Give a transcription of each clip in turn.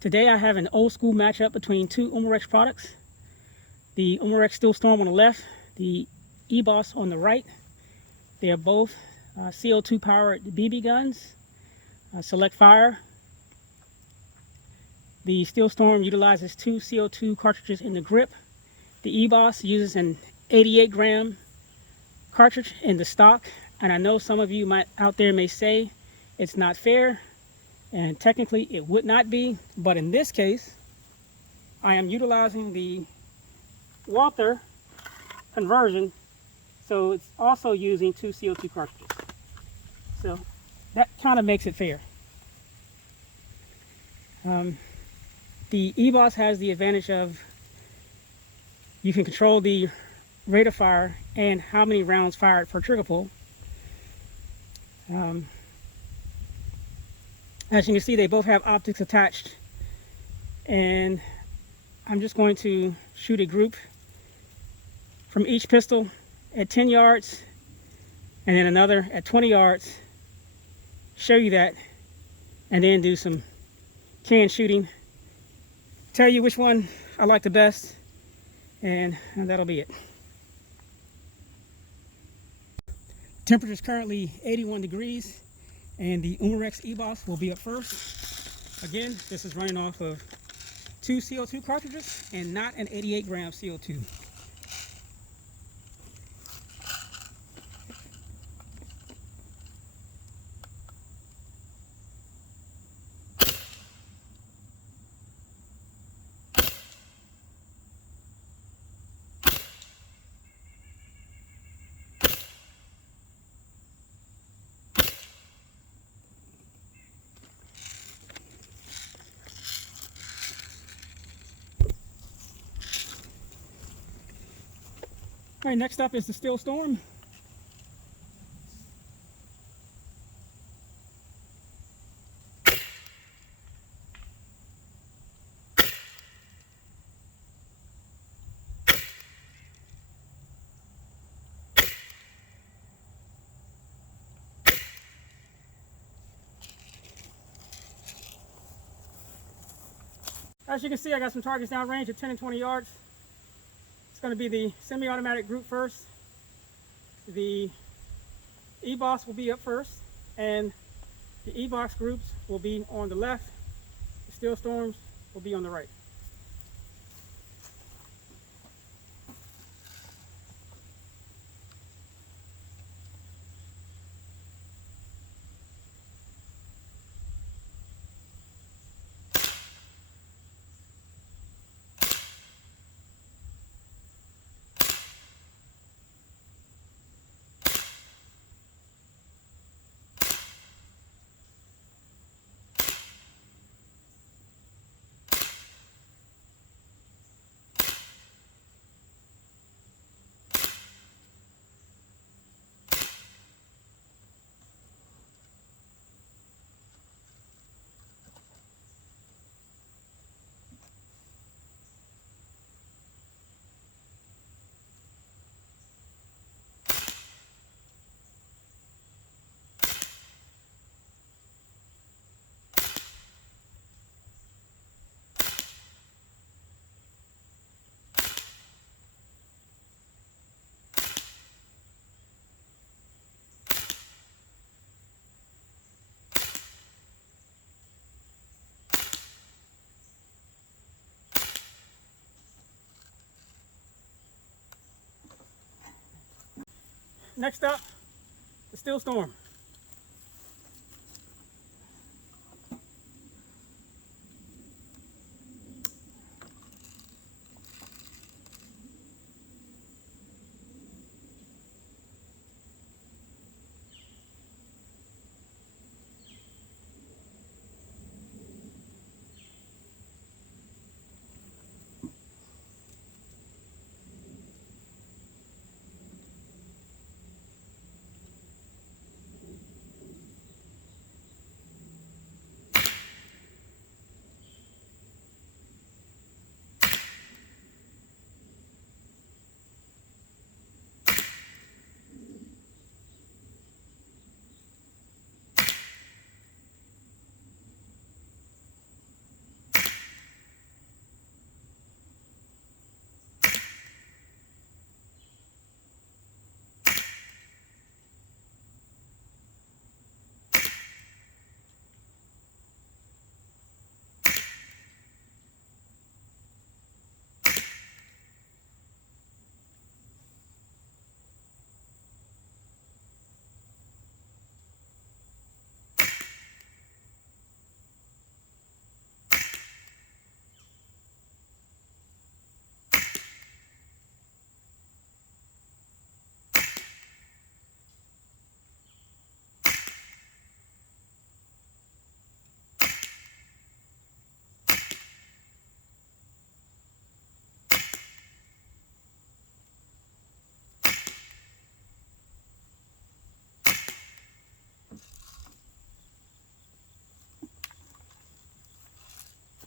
Today I have an old school matchup between two Umarex products. The Umarex Steel Storm on the left, the Ebos on the right. They are both CO2 powered BB guns, select fire. The Steel Storm utilizes two CO2 cartridges in the grip. The Ebos uses an 88 gram cartridge in the stock. And I know some of you out there may say it's not fair, and technically it would not be, but in this case I am utilizing the Walther conversion, so it's also using two CO2 cartridges, so that kind of makes it fair. The Ebos has the advantage of you can control the rate of fire and how many rounds fired per trigger pull. As you can see, they both have optics attached, and I'm just going to shoot a group from each pistol at 10 yards and then another at 20 yards, show you that, and then do some can shooting, tell you which one I like the best, and that'll be it. Temperature is currently 81 degrees, and the Umarex Ebos will be up first. Again, this is running off of two CO2 cartridges and not an 88 gram CO2. All right, next up is the Steel Storm. As you can see, I got some targets downrange at 10 and 20 yards. It's going to be the semi-automatic group first. The Ebos will be up first, and the Ebos groups will be on the left. The Steel Storms will be on the right. Next up, the Steel Storm.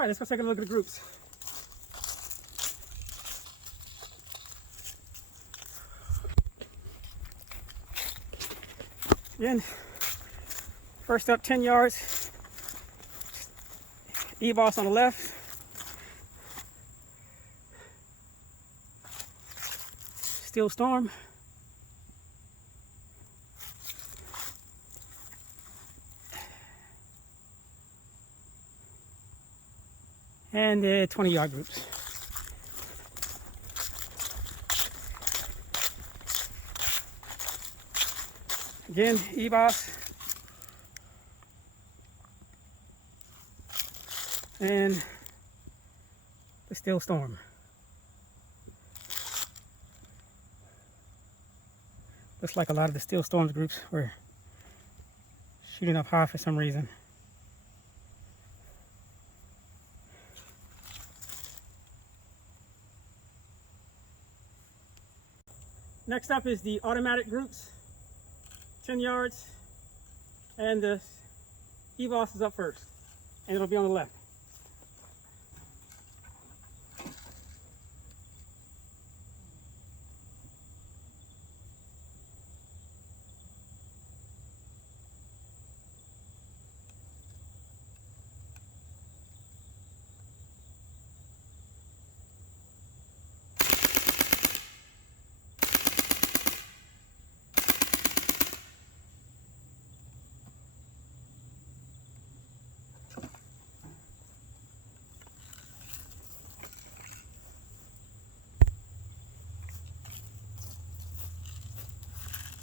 All right, let's go take a look at the groups. Again, first up, 10 yards. Ebos on the left. Steel Storm. And the 20-yard groups. Again, Ebos. And the Steel Storm. Looks like a lot of the Steel Storms groups were shooting up high for some reason. Next up is the automatic groups, 10 yards, and the Ebos is up first, and it'll be on the left.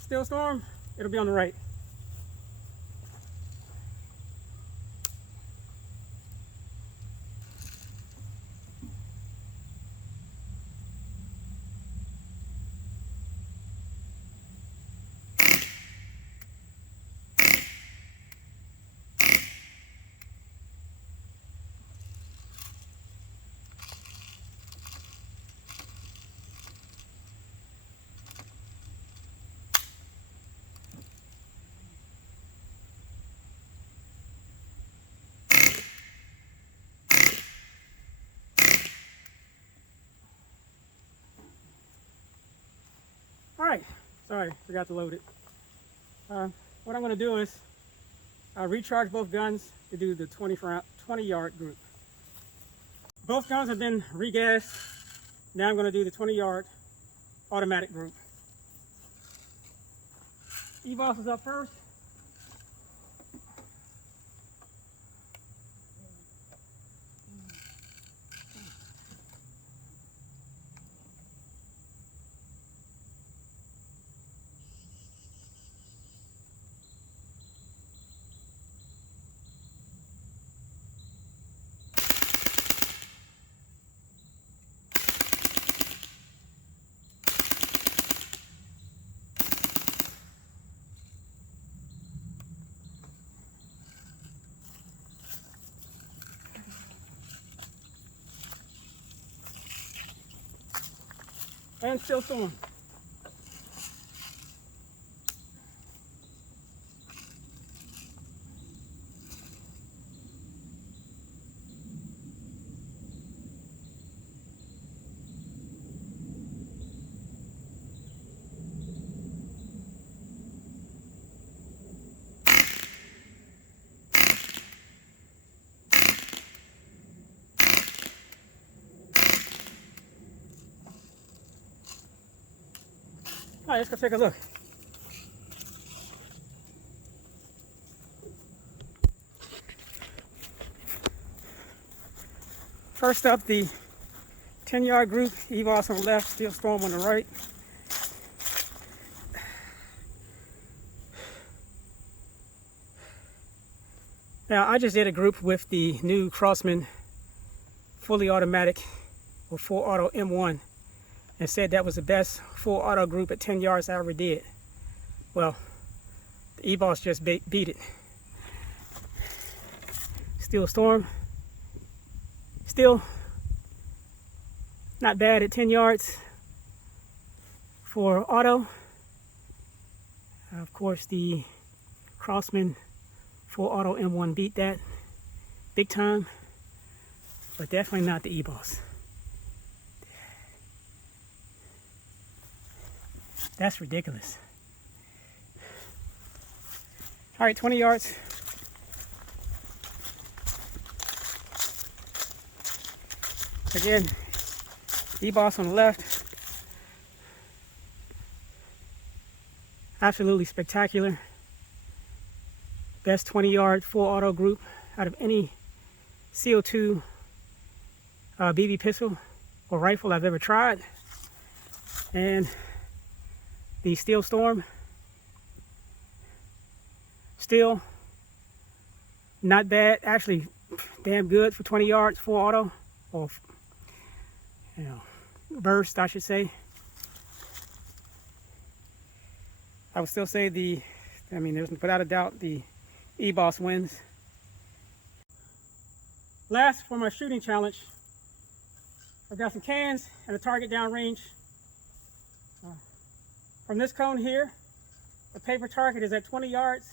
Steel Storm, it'll be on the right. All right, sorry, forgot to load it. What I'm going to do is recharge both guns to do the 20-yard group. Both guns have been regassed. Now I'm going to do the 20-yard automatic group. Ebos is up first. And Steel Storm. All right, let's go take a look. First up, the 10-yard group, Ebos on the left, Steel Storm on the right. Now, I just did a group with the new Crosman fully automatic or full auto M1 and said that was the best full auto group at 10 yards I ever did. Well, the Ebos just beat it. Steel Storm, still not bad at 10 yards for auto. Of course, the Crosman full auto M1 beat that big time. but definitely not the Ebos. That's ridiculous. All right, 20 yards. Again, Ebos on the left. Absolutely spectacular. Best 20-yard full auto group out of any CO2 BB pistol or rifle I've ever tried. And the Steel Storm, still not bad, actually damn good for 20 yards full auto, or burst I should say. I would still say there's without a doubt the Ebos wins. Last for my shooting challenge, I've got some cans and a target downrange. From this cone here, the paper target is at 20 yards.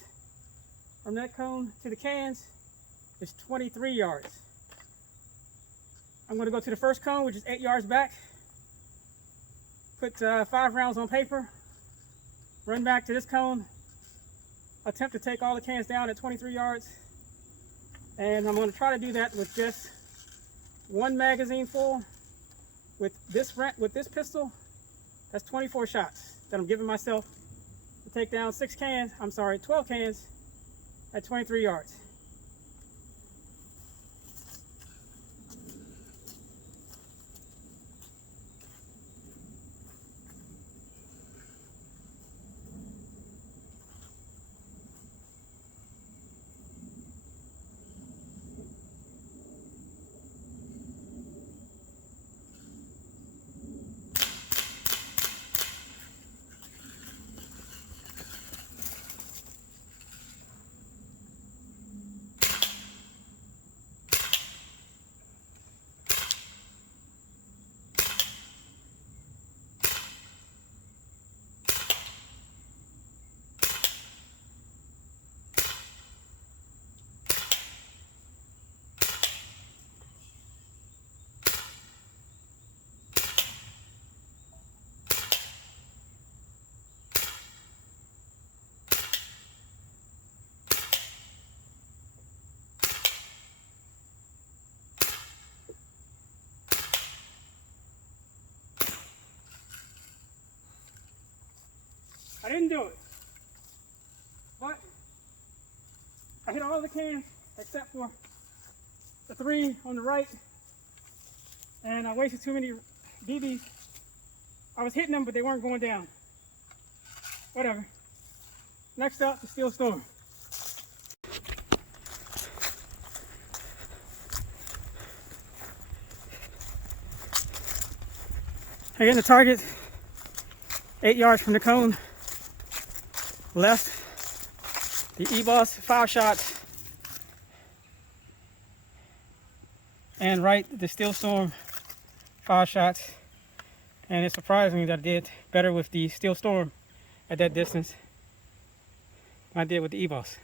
From that cone to the cans is 23 yards. I'm going to go to the first cone, which is 8 yards back. Put 5 rounds on paper. Run back to this cone. Attempt to take all the cans down at 23 yards. And I'm going to try to do that with just one magazine full. With this pistol, that's 24 shots that I'm giving myself to take down 12 cans at 23 yards. I didn't do it, but I hit all the cans except for the 3 on the right, and I wasted too many BBs. I was hitting them, but they weren't going down. Whatever. Next up, the Steel Storm. Again, the target, 8 yards from the cone. Left, the Ebos 5 shots, and right, the Steel Storm 5 shots. And it's surprising that I did better with the Steel Storm at that distance than I did with the Ebos.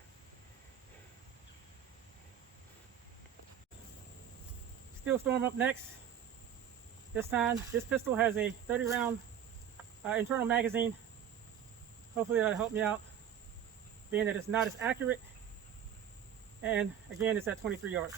Steel Storm up next. This time, this pistol has a 30 round internal magazine. Hopefully that'll help me out, being that it's not as accurate. And again, it's at 23 yards.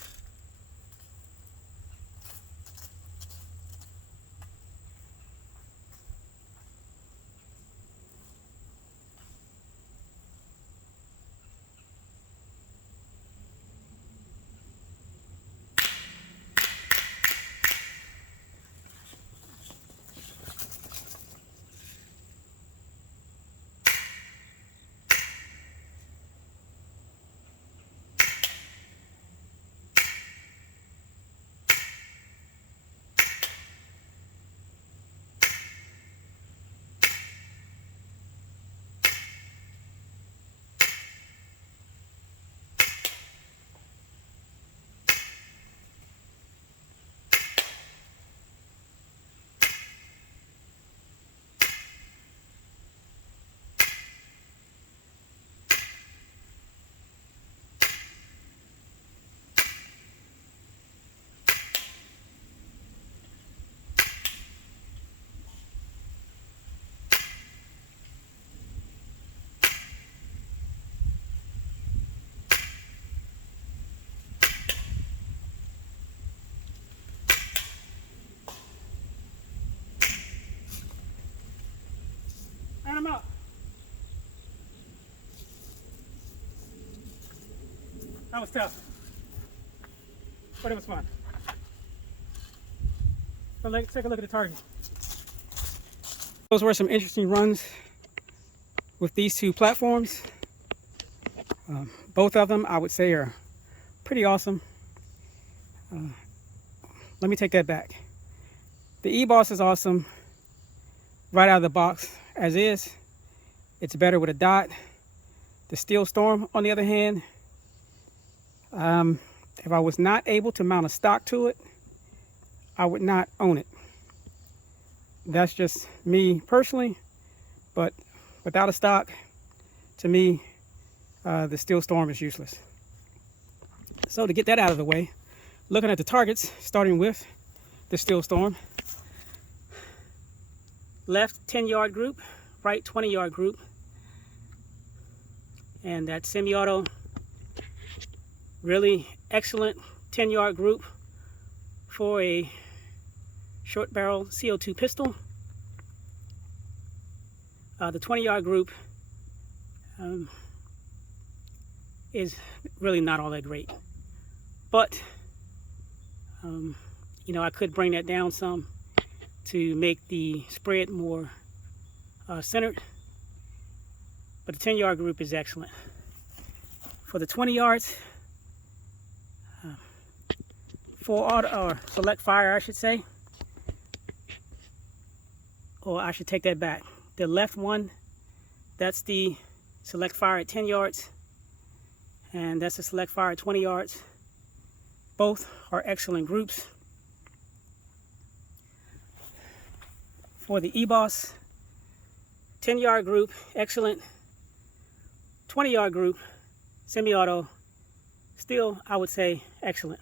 That was tough, but it was fun. So let's take a look at the target. Those were some interesting runs with these two platforms. Both of them, I would say, are pretty awesome. Let me take that back. The Ebos is awesome right out of the box as is. It's better with a dot. The Steel Storm, on the other hand, if I was not able to mount a stock to it, I would not own it. That's just me personally, but without a stock, to me, the Steel Storm is useless. So to get that out of the way, looking at the targets, starting with the Steel Storm. Left 10-yard group, right 20-yard group. And that semi-auto, really excellent 10-yard group for a short barrel CO2 pistol. The 20-yard group is really not all that great. But, you know, I could bring that down some to make the spread more centered. But the 10-yard group is excellent. For the 20 yards, full auto, or select fire, I should say. Or I should take that back. The left one, that's the select fire at 10 yards. And that's the select fire at 20 yards. Both are excellent groups. For the Ebos, 10-yard group, excellent. 20-yard group, semi-auto, still, I would say, excellent.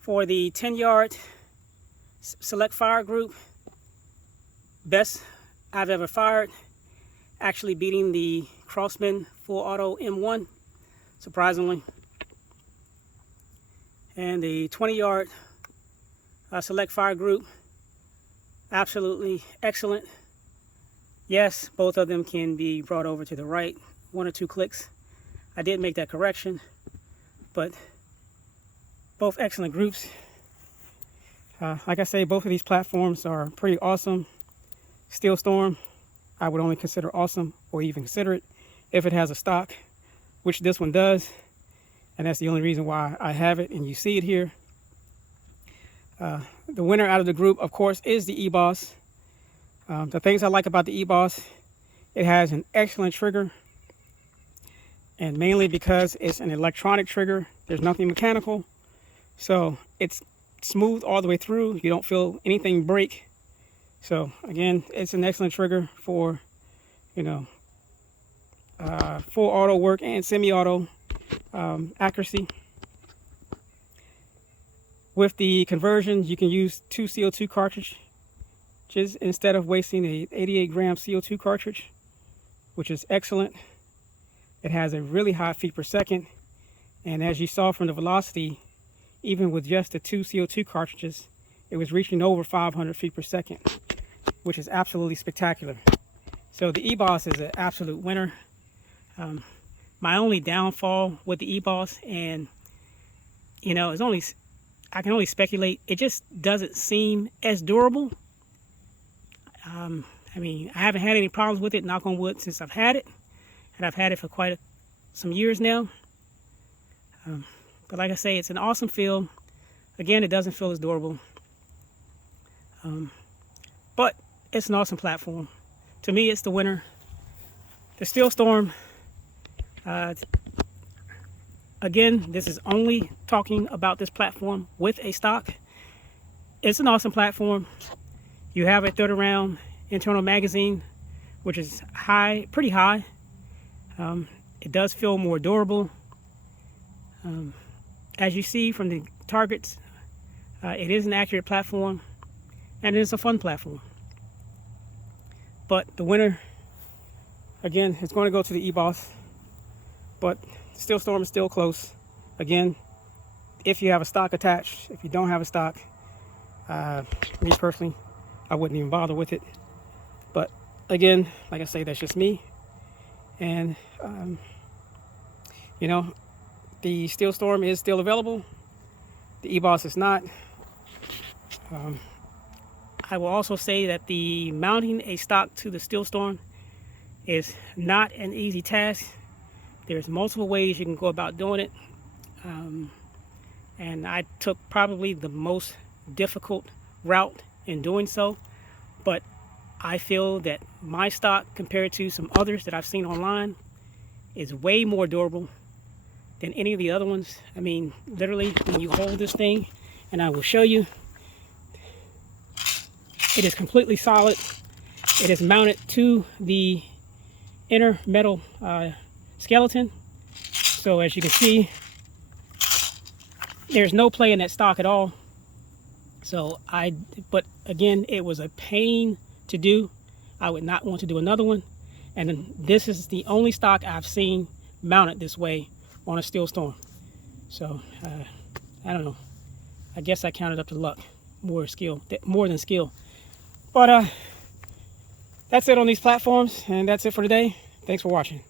For the 10-yard select fire group, best I've ever fired, actually beating the Crossman full auto M1, surprisingly. And the 20-yard select fire group, absolutely excellent. Yes, both of them can be brought over to the right, 1 or 2 clicks. I did make that correction, but both excellent groups. Like I say, both of these platforms are pretty awesome. Steel Storm, I would only consider awesome, or even consider it, if it has a stock, which this one does. And that's the only reason why I have it, and you see it here. The winner out of the group, of course, is the Ebos. The things I like about the Ebos, it has an excellent trigger. And mainly because it's an electronic trigger, there's nothing mechanical. So it's smooth all the way through. You don't feel anything break. So again, it's an excellent trigger for, you know, full auto work and semi-auto accuracy. With the conversion, you can use 2 CO2 cartridges instead of wasting a 88-gram CO2 cartridge, which is excellent. It has a really high feet per second, and as you saw from the velocity, even with just the 2 CO2 cartridges, it was reaching over 500 feet per second, which is absolutely spectacular. So the Ebos is an absolute winner. My only downfall with the Ebos, and you know, I can only speculate, it just doesn't seem as durable. I mean, I haven't had any problems with it, knock on wood, since I've had it. And I've had it for quite some years now. But like I say, it's an awesome feel. Again, it doesn't feel as durable. But it's an awesome platform. To me, it's the winner. The Steel Storm, again, this is only talking about this platform with a stock. It's an awesome platform. You have a 30-round internal magazine, which is high, pretty high. It does feel more durable. As you see from the targets, it is an accurate platform, and it's a fun platform. But the winner, again, is going to go to the Ebos, but Steel Storm is still close. Again, if you have a stock attached. If you don't have a stock, me personally, I wouldn't even bother with it. But again, like I say, that's just me. And You know, the Steel Storm is still available. The Ebos is not. I will also say that the mounting a stock to the Steel Storm is not an easy task. There's multiple ways you can go about doing it. And I took probably the most difficult route in doing so. But I feel that my stock, compared to some others that I've seen online, is way more durable than any of the other ones. I mean, literally, when you hold this thing, and I will show you, it is completely solid. It is mounted to the inner metal skeleton. So as you can see, there's no play in that stock at all. So but again, it was a pain to do. I would not want to do another one. And then this is the only stock I've seen mounted this way on a Steel Storm. So I don't know. I guess I counted up to luck, more than skill. But that's it on these platforms, and that's it for today. Thanks for watching.